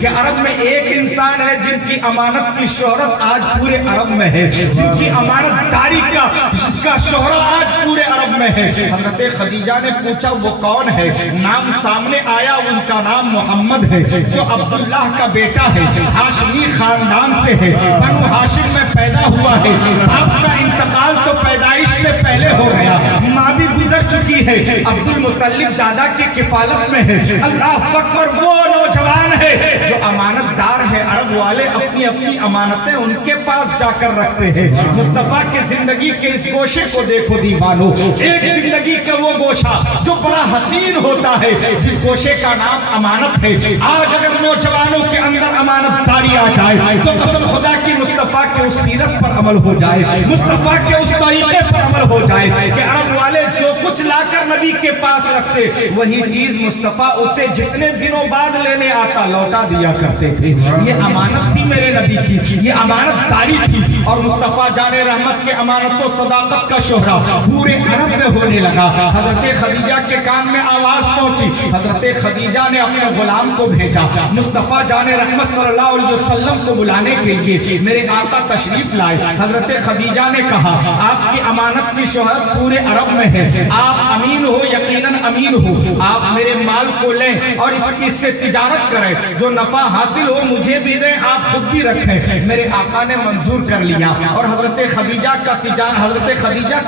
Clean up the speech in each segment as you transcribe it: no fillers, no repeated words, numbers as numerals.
کہ عرب میں ایک انسان ہے جن کی امانت کی شہرت آج پورے عرب میں ہے، جن کی امانت داری کا شہرت آج پورے عرب میں ہے۔ حضرت خدیجہ نے پوچھا وہ کون ہے؟ نام سامنے آیا، ان کا نام محمد ہے، جو عبداللہ کا بیٹا ہے، ہاشمی خاندان سے ہے، بنو ہاشم میں پیدا ہوا ہے۔ آپ کا انتقال تو پیدائش سے پہلے ہو گیا، ماں بھی گزر چکی ہے، عبد المطلب دادا کی کفالت میں ہے۔ اللہ اکبر، وہ نوجوان ہے جو امانت دار ہے۔ عرب والے اپنی اپنی امانتیں ان کے پاس جا کر رکھتے ہیں۔ مصطفیٰ کی زندگی کے اس گوشے کو دیکھو دیوانو، ایک زندگی کا وہ گوشہ جو بڑا حسین ہوتا ہے، جس گوشے کا نام امانت ہے۔ آج اگر نوجوانوں کے اندر امانت داری آ جائے تو قسم خدا کی مصطفیٰ کے اس سیرت پر عمل ہو جائے، مصطفیٰ کے اس طریقے پر عمل ہو جائے کہ عرب والے جو کچھ لا کر نبی کے پاس رکھتے، وہی چیز مصطفیٰ اسے جتنے دنوں بعد لینے آتا لوٹا دیا کرتے تھے۔ یہ امانت تھی میرے نبی کی، یہ امانت داری تھی، اور مصطفیٰ جان رحمت کے امانت و صداقت کا شہرہ پورے عرب میں ہونے لگا۔ حضرت خدیجہ کے کان میں آواز پہنچی، حضرت خدیجہ نے اپنے غلام کو بھیجا مصطفیٰ جان رحمت صلی اللہ علیہ وسلم کو بلانے کے لیے۔ میرے آقا تشریف لائے، حضرت خدیجہ نے کہا آپ کی امانت کی شہرت پورے عرب میں ہے، آپ امین ہو، یقیناً امین ہو، آپ میرے مال کو لیں اور اس سے تجارت کریں، جو نفع حاصل ہو مجھے بھی دیں، آپ خود بھی رکھیں۔ میرے آقا نے منظور کر لیا، اور حضرت خدیجہ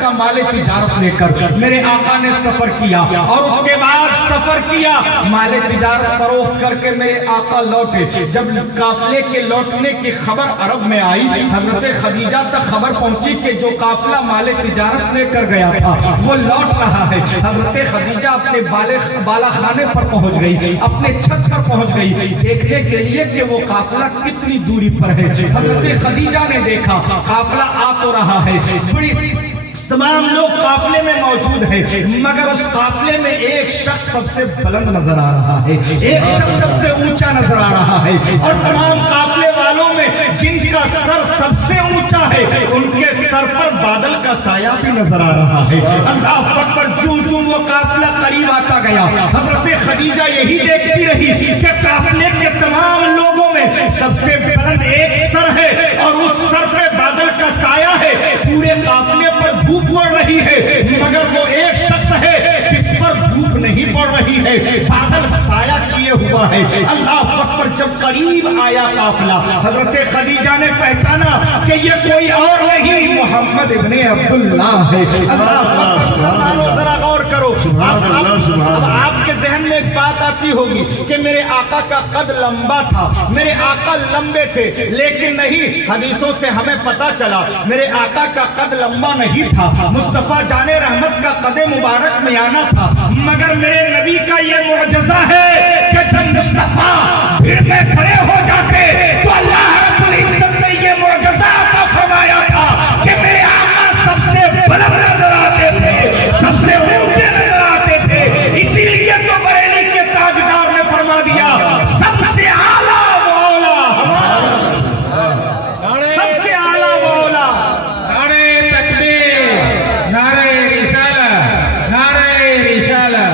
کا مال تجارت لے کر میرے آقا نے سفر کیا، اور اس کے بعد سفر کیا، مال تجارت فروخت کر کے میرے آقا لوٹے۔ جب قافلے کے لوٹنے کی خبر عرب میں آئی، حضرت خدیجہ تک خبر پہنچی کہ جو قافلہ مال تجارت لے کر گیا تھا وہ لوٹ رہا ہے۔ حضرت خدیجہ اپنے بالا خانے پر پہنچ گئی، اپنے چھت پر پہنچ گئی دیکھنے کے لیے کہ وہ قافلہ کتنی دوری پر ہے۔ حضرت خدیجہ نے دیکھا قافلہ آ تو رہا ہے، بڑی تمام لوگ قافلے میں موجود ہیں، مگر اس قافلے میں ایک شخص سب سے بلند نظر آ رہا ہے، ایک شخص سب سے اونچا نظر آ رہا ہے، اور تمام قافلے والوں میں جن کا سر سب سے اونچا ہے ان کے سر پر بادل کا سایہ بھی نظر آ رہا ہے۔ اللہ اکبر، جو وہ قافلہ قریب آتا گیا، حضرت خدیجہ یہی دیکھتی رہی کہ قافلے کے تمام لوگوں میں سب سے بلند ایک سر ہے، اور اس سر پہ بادل کا سایہ ہے۔ پورے قافلے پر دھوپ پڑ رہی ہے، مگر وہ ایک شخص ہے جس پر دھوپ نہیں پڑ رہی ہے، بادل سایہ کیے ہوا ہے۔ اللہ اکبر، جب قریب آیا قافلہ، حضرت خدیجہ نے پہچانا کہ یہ کوئی اور نہیں، محمد ابن عبداللہ ہے۔ اللہ اکبر، ذرا غور کرو، اب آپ کے ذہن میں ایک بات آتی ہوگی کہ میرے آقا کا قد لمبا تھا، میرے آقا لمبے تھے، لیکن نہیں، حدیثوں سے ہمیں پتا چلا میرے آقا کا قد لمبا نہیں تھا، مصطفیٰ جان رحمت کا قد مبارک میانہ تھا، مگر میرے نبی کا یہ معجزہ ہے کہ جب مصطفیٰ بھیڑ میں کھڑے ہو جاتے تو اللہ رب العزت نے یہ معجزہ عطا فرمایا تھا کہ میرے آقا سب سے بلند نظر آتے تھے، سب سے اونچے نظر آتے تھے۔ اسی لیے تو بریلی کے تاجدار نے فرما دیا سب سے اعلیٰ وہ اولا ہمارا، سب سے اعلیٰ وہ اولا۔ نعرہ تکبیر، نعرہ رسالہ، نعرہ رسالہ۔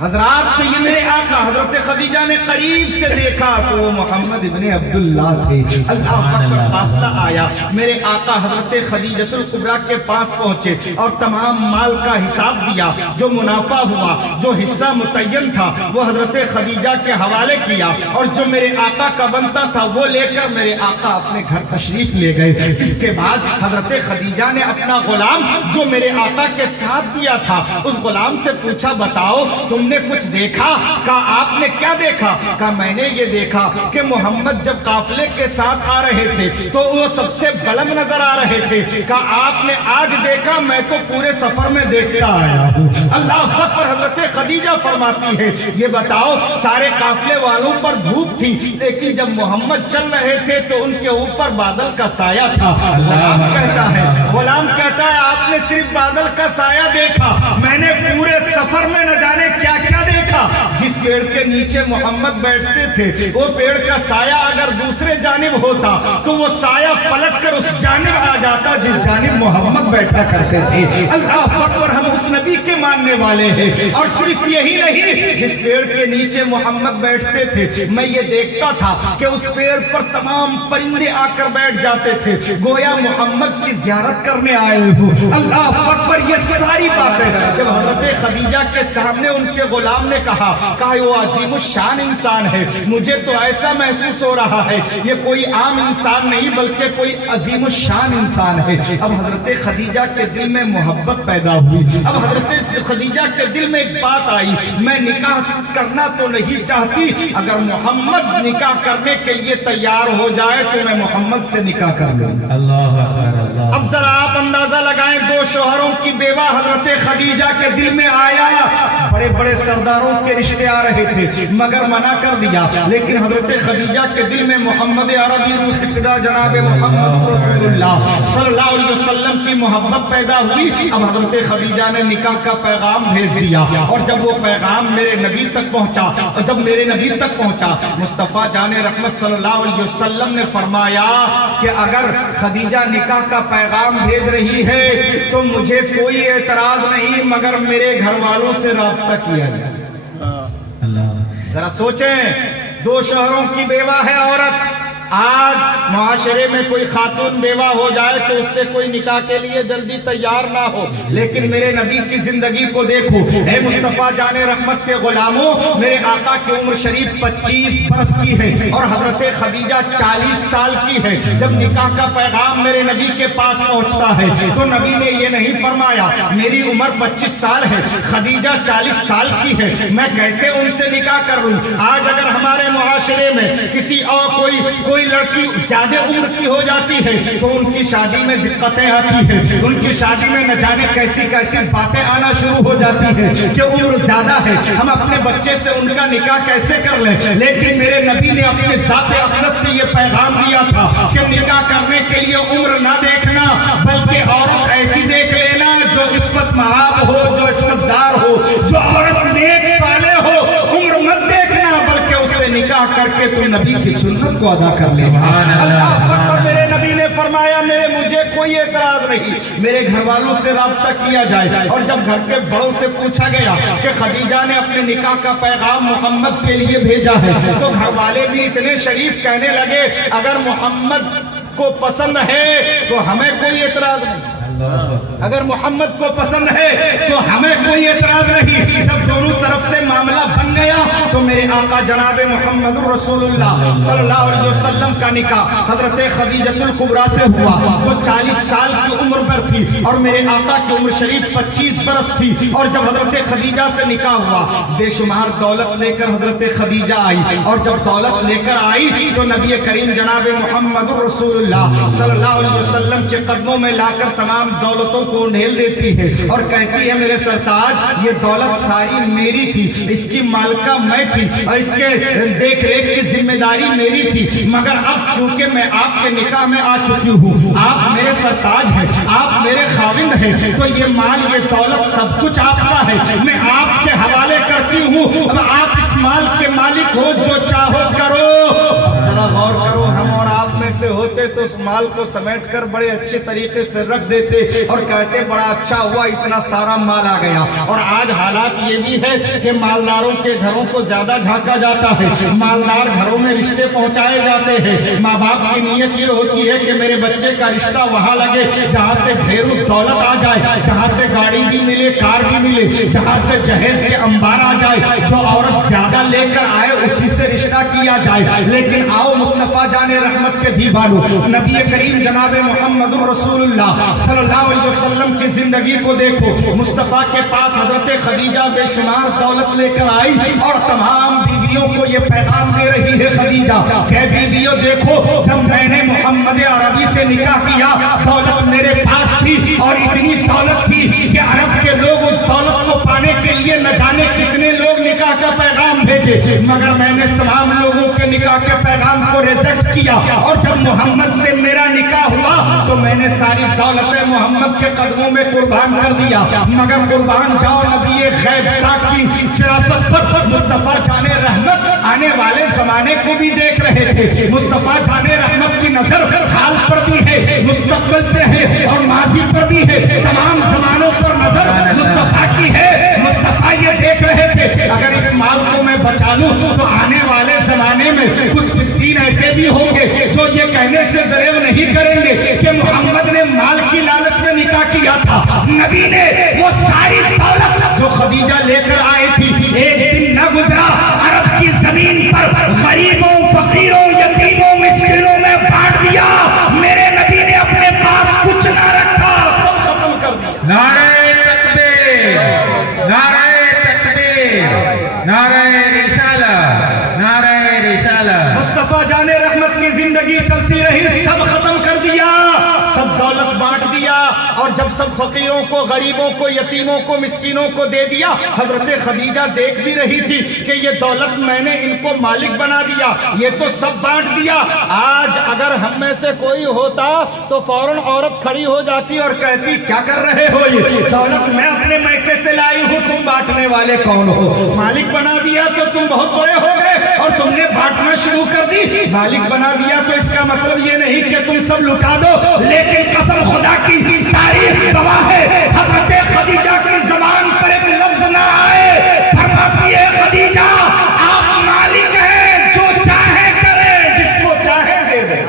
حضرات، یہ میرے آقا حضرت خدیجہ نے قریب سے دیکھا تو وہ محمد ابن عبداللہ تھے۔ اللہ اکبر، قافلہ آیا، میرے آقا حضرت خدیجۃ الکبریٰ کے پاس پہنچے اور تمام مال کا حساب دیا، جو منافع ہوا، جو حصہ متعین تھا وہ حضرت خدیجہ کے حوالے کیا، اور جو میرے آقا کا بنتا تھا وہ لے کر میرے آقا اپنے گھر تشریف لے گئے۔ اس کے بعد حضرت خدیجہ نے اپنا غلام جو میرے آقا کے ساتھ دیا تھا اس غلام سے پوچھا بتاؤ تم نے کچھ دیکھا؟ کہا آپ نے کیا دیکھا؟ کہا میں نے یہ دیکھا کہ محمد جب قافلے کے ساتھ آ رہے تھے تو وہ سب سے بلند نظر آ رہے تھے۔ کہا آپ نے آج دیکھا؟ میں تو پورے سفر میں دیکھتا آیا ہوں۔ اللہ اکبر، حضرت خدیجہ فرماتی ہے یہ بتاؤ سارے قافلے والوں پر دھوپ تھی، لیکن جب محمد چل رہے تھے تو ان کے اوپر بادل کا سایہ تھا۔ غلام کہتا ہے آپ نے صرف بادل کا سایہ دیکھا، میں نے پورے سفر میں نہ جانے کیا کیا دیکھا۔ जिस पेड़ के नीचे मोहम्मद बैठते थे वो पेड़ का साया अगर दूसरे जानिब होता तो वो साया पलट कर उस जानिब आ जाता जिस जानिब मोहम्मद बैठा करते थे। अल्लाह अकबर, हम उस नबी के मानने वाले हैं। और सिर्फ यही नहीं, जिस पेड़ के नीचे मोहम्मद बैठते थे मैं ये देखता था कि उस पेड़ पर तमाम परिंदे आकर बैठ जाते थे, गोया मोहम्मद की ज़ियारत करने आए हो। अल्लाह अकबर, ये सारी बातें जब हज़रत खदीजा के सामने उनके गुलाम ने कहा वो अजीम शान इंसान है, मुझे तो ऐसा महसूस हो रहा है ये कोई आम इंसान नहीं बल्कि कोई अजीम शान इंसान है। अब हजरत खदीजा के दिल में मोहब्बत पैदा हुई। अब हजरत खदीजा के दिल में एक बात आई, मैं निकाह करना तो नहीं चाहती, अगर मोहम्मद निकाह करने के लिए तैयार हो जाए तो मैं मोहम्मद से निकाह कर लूंगा। अब जरा आप अंदाजा लगाएं, दो शोहरों की बेवा हजरत खदीजा के दिल में आया। बड़े बड़े सरदारों के रिश्ते आ रहे थे मगर मना कर दिया, लेकिन हजरत खदीजा के दिल में मोहम्मद अरबी रुल्फिदा जनाब मोहम्मद रसूलुल्लाह सल्लल्लाहु अलैहि वसल्लम की मोहब्बत पैदा हुई। अब हजरत खदीजा ने निकाह का पैगाम भेज दिया और जब वो पैगाम मेरे नबी तक पहुंचा और जब मेरे नबी तक पहुंचा, मुस्तफा जाने रहमत सल्लल्लाहु अलैहि वसल्लम ने फरमाया कि अगर खदीजा निकाह का पैगाम भेज रही है तो मुझे कोई एतराज नहीं, मगर मेरे घर वालों से राब्ता किया जाए। जरा सोचें, दो शोहरों की बेवा है औरत। आज मुआशरे में कोई खातून बेवा हो जाए तो उससे कोई निकाह के लिए जल्दी तैयार ना हो, लेकिन मेरे नबी की जिंदगी को देखो। ए मुस्तफा जाने रहमत के गुलामों, मेरे आका की उम्र शरीफ 25 बरस की है और हजरत खदीजा 40 साल की है। जब निकाह का पैगाम मेरे नबी के पास पहुंचता है तो नबी ने ये नहीं फरमाया मेरी उम्र 25 साल है, खदीजा 40 साल की है, मैं कैसे उनसे निकाह कर लूं। आज अगर हमारे मुआशरे में किसी और कोई लड़की ज्यादा उम्र की हो जाती है तो उनकी शादी में दिक्कतें आती है, उनकी शादी में न जाने कैसी कैसी बातें आना शुरू हो जाती है कि उम्र ज्यादा है, हम अपने बच्चे से उनका निकाह कैसे कर लें। लेकिन मेरे नबी ने अपने ज़ाते अक़दस से ये पैगाम दिया था कि निकाह करने के लिए उम्र ना देखना, बल्कि औरत ऐसी देख लेना जो इफ़्फ़त मआब हो, जो इस्मतदार हो, जो औरत नेक साले हो। उम्र मत देखना बल्कि उससे निकाह करके तुम नबी की सुन्नत को अदा कर लेना। अल्लाह अकबर, मेरे नबी ने फरमाया मुझे कोई एतराज नहीं, मेरे घर वालों से राब्ता किया जाए। और जब घर के बड़ों से पूछा गया कि खदीजा ने अपने निकाह का पैगाम मोहम्मद के लिए भेजा है तो घर वाले भी इतने शरीफ कहने लगे अगर मोहम्मद को पसंद है तो हमें कोई एतराज नहीं, अगर मोहम्मद को पसंद है तो हमें कोई एतराज नहीं। जब दोनों तरफ से मामला बन गया तो मेरे आका जनाब मोहम्मद रसूलुल्लाह सल्लल्लाहु अलैहि वसल्लम का निकाह हजरत खदीजतुल कुबरा से हुआ जो 40 साल की उम्र पर थी और मेरे आका की उम्र शरीफ 25 बरस थी। और जब हजरत खदीजा से निकाह हुआ, बेशुमार दौलत लेकर हजरत खदीजा आई और जब दौलत लेकर आई तो नबी करीम जनाब मोहम्मद रसूलुल्लाह सल्लल्लाहु अलैहि वसल्लम के कदमों में लाकर तमाम दौलतों को ढेल देती है और कहती है मेरे सरताज ये दौलत सारी मेरी थी, इसकी मालिका मैं थी और इसके देख रेख की जिम्मेदारी मेरी थी, मगर अब चूंकि मैं आपके निकाह में आ चुकी हूँ, आप मेरे सरताज हैं, आप मेरे खाविंद हैं, तो ये माल ये दौलत सब कुछ आपका है, मैं आपके हवाले करती हूँ। अब आप इस माल के मालिक हो, जो चाहो करो। जरा गौर करो, हम और आप में से होते तो उस माल को समेट कर बड़े अच्छे तरीके से रख देते और कहते बड़ा अच्छा हुआ इतना सारा माल आ गया। और आज हालात ये भी है कि मालदारों के घरों को ज्यादा झांका जाता है, मालदार घरों में रिश्ते पहुंचाए जाते हैं। माँ बाप की नीयत ये होती है कि मेरे बच्चे का रिश्ता वहां लगे जहाँ से ढेरों दौलत आ जाए, जहाँ से गाड़ी भी मिले, कार भी मिले, जहाँ से जहेज के अंबार आ जाए, जो औरत ज्यादा लेकर आए उसी से रिश्ता किया जाए। लेकिन आओ मुस्तफा जाने रहमत के दीवानों, नबी करीम जनाब मोहम्मद रसूलुल्लाह सल्लल्लाहु अलैहि वसल्लम की जिंदगी को देखो। मुस्तफा के पास हजरत खदीजा बेशुमार दौलत लेकर आई और तमाम बीवियों को ये पैगाम दे रही है खदीजा कि बीवियों देखो, जब मैंने मोहम्मद अरबी से निकाह किया दौलत मेरे पास थी और इतनी दौलत थी कि अरब के लोग उस दौलत को पाने के लिए न जाने कितने लोग निकाह का पैगाम भेजे, मगर मैंने तमाम लोगों के निकाह के पैगाम को रिजेक्ट किया। और जब मोहम्मद से मेरा निकाह हुआ तो मैंने सारी दौलत मोहम्मद के कदमों में कुर्बान कर दिया। मगर कुर्बान जाओ नबी गैब की फिरासत पर मुस्तफा जाने रहमत आने वाले जमाने को भी देख रहे थे। मुस्तफा जाने रहमत की नजर हाल पर भी है, मुस्तकबिल पे है और माजी पर भी है, तमाम जमानों पर नजर मुस्तफा की है। मुस्तफा ये देख रहे थे अगर इस माल को मैं बचा लूं तो आने वाले जमाने में कुछ फित्तीन ऐसे भी होंगे जो ये कहने से दरेव नहीं करेंगे कि मोहम्मद ने माल की लालच में निकाह किया था। नबी ने वो सारी दौलत जो खदीजा लेकर आई थी, एक दिन न गुजरा अरब की जमीन पर गरीबों, फकीरों, यतीमों, मिस्किनों में बांट दिया। मेरे नबी ने अपने पास कुछ न रखा, सब खत्म कर दिया। नारे तकबीर, नारे तकबीर, नारे रिसालत, नारे रिसालत। मुस्तफा जाने रहमत की जिंदगी चलती रही, सब खत्म कर दिया, सब दौलत बांट दिया। और जब सब फकीरों को, गरीबों को, यतीमों को, मिस्किनों को दे दिया, हजरत खदीजा देख भी रही थी कि ये दौलत मैंने इनको मालिक बना दिया, ये तो सब बांट दिया। आज अगर हम में से कोई होता तो फौरन औरत खड़ी हो जाती और कहती क्या कर रहे हो, ये दौलत मैं अपने मैके से लाई हूं, तुम बांटने वाले कौन हो? मालिक बना दिया तो तुम बहुत बड़े हो गए और तुमने बांटना शुरू कर दी। मालिक बना दिया तो इसका मतलब ये नहीं कि तुम सब लुटा दो, लेकिन कसम खुदा की तारीख गवाह है, हजरत खदीजा की जबान पर एक लफ्ज ना आए, फरमाती है खदीजा आप मालिक हैं, जो चाहे करें, जिसको चाहे दे दे।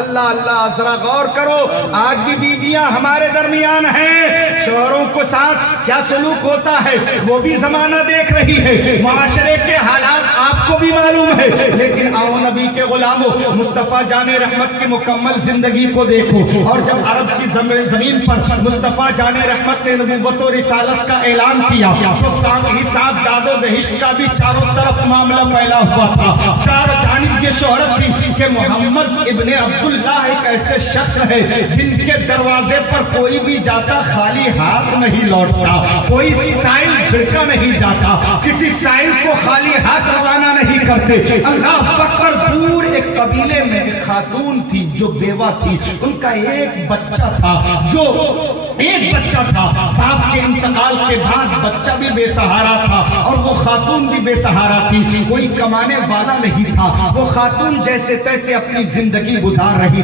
अल्लाह अल्लाह, जरा गौर करो, आज भी बीवियां हमारे दरमियान हैं, शोहरों को साथ क्या सलूक होता है वो भी जमाना देख रही है, माशरे के हालात आपको भी मालूम है। लेकिन आओ नबी के गुलामों, मुस्तफा जाने रहमत की मुकम्मल जिंदगी को देखो। और जब अरब की जमीन पर मुस्तफा जाने रहमत ने नबूवत और रिसालत का ऐलान किया तो साथ ही साथ दादो दहिश्त का भी चारों तरफ मामला फैला हुआ था। चारों जानिब ये शोहरत थी कि मोहम्मद इब्ने अब्दुल्लाह एक ऐसे शख्स है जिनके दरवाजे पर कोई भी जाता खाली हाथ नहीं लौटता, कोई साइल छिड़का नहीं जाता, किसी साइल को खाली हाथ रवाना नहीं करते। अल्लाह अकबर, दूर एक कबीले में एक खातून थी जो बेवा थी, उनका एक बच्चा था, जो एक बच्चा था, बाप के इंतकाल के बाद बच्चा भी बेसहारा था और वो खातून भी बेसहारा थी, कोई कमाने वाला नहीं था। वो खातून जैसे तैसे अपनी जिंदगी गुजार रही